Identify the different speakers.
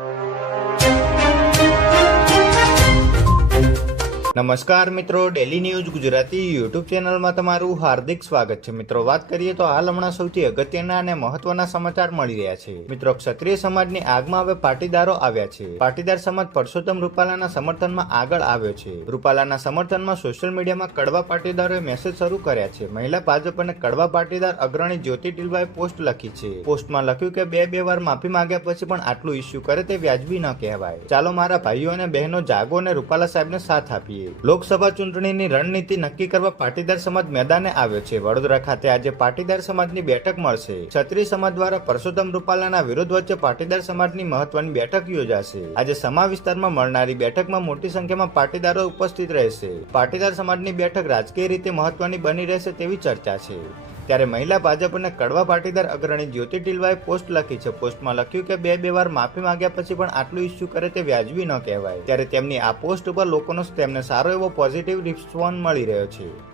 Speaker 1: you. નમસ્કાર મિત્રો daily news Gujarati YouTube ચેનલમાં તમારું હાર્દિક સ્વાગત છે. મિત્રો, વાત કરીએ તો હાલ હમણાં સૌથી અગત્યના અને મહત્વના સમાચાર મળી રહ્યા છે. મિત્રો, ક્ષત્રિય સમાજની આગમાં હવે પાટીદારો આવ્યા છે. પાટીદાર સમાજ પરસોત્તમ રૂપાલાના સમર્થનમાં આગળ આવ્યો છે. રૂપાલાના સમર્થનમાં સોશિયલ મીડિયામાં કડવા પાટીદારોએ મેસેજ શરૂ કર્યા છે. મહિલા ભાજપ અને કડવા પાટીદાર અગ્રણી જ્યોતિ ટીલવાએ પોસ્ટ લખી છે. પોસ્ટમાં લખ્યું કે, બે બે વાર માફી માંગ્યા પછી પણ આટલું ઇસ્યુ કરે તે વ્યાજબી ન કહેવાય. ચાલો મારા ભાઈઓ અને બહેનો જાગો અને રૂપાલા સાહેબને સાથ આપીએ. લોકસભા ચૂંટણીની રણનીતિ નક્કી કરવા પાટીદાર સમાજ મેદાને આવ્યો છે. વડોદરા ખાતે આજે પાટીદાર સમાજની બેઠક મળશે. ક્ષત્રિય સમાજ દ્વારા પરસોત્તમ રૂપાલાના વિરોધ વચ્ચે પાટીદાર સમાજની મહત્વની બેઠક યોજાશે. આજે સમા વિસ્તારમાં મળનારી બેઠકમાં મોટી સંખ્યામાં પાટીદારો ઉપસ્થિત રહેશે. પાટીદાર સમાજની બેઠક રાજકીય રીતે મહત્વની બની રહેશે તેવી ચર્ચા છે. ત્યારે મહિલા ભાજપના કડવા પાટીદાર અગ્રણી જ્યોતિ ટીલવાએ પોસ્ટ લખી છે. પોસ્ટમાં લખ્યું કે બે બે વાર માફી માંગ્યા પછી પણ આટલું ઇસ્યુ કરે તે વ્યાજબી ન કહેવાય. ત્યારે તેમની આ પોસ્ટ ઉપર લોકોનો તેમને સારો એવો પોઝિટિવ રિસ્પોન્સ મળી રહ્યો છે.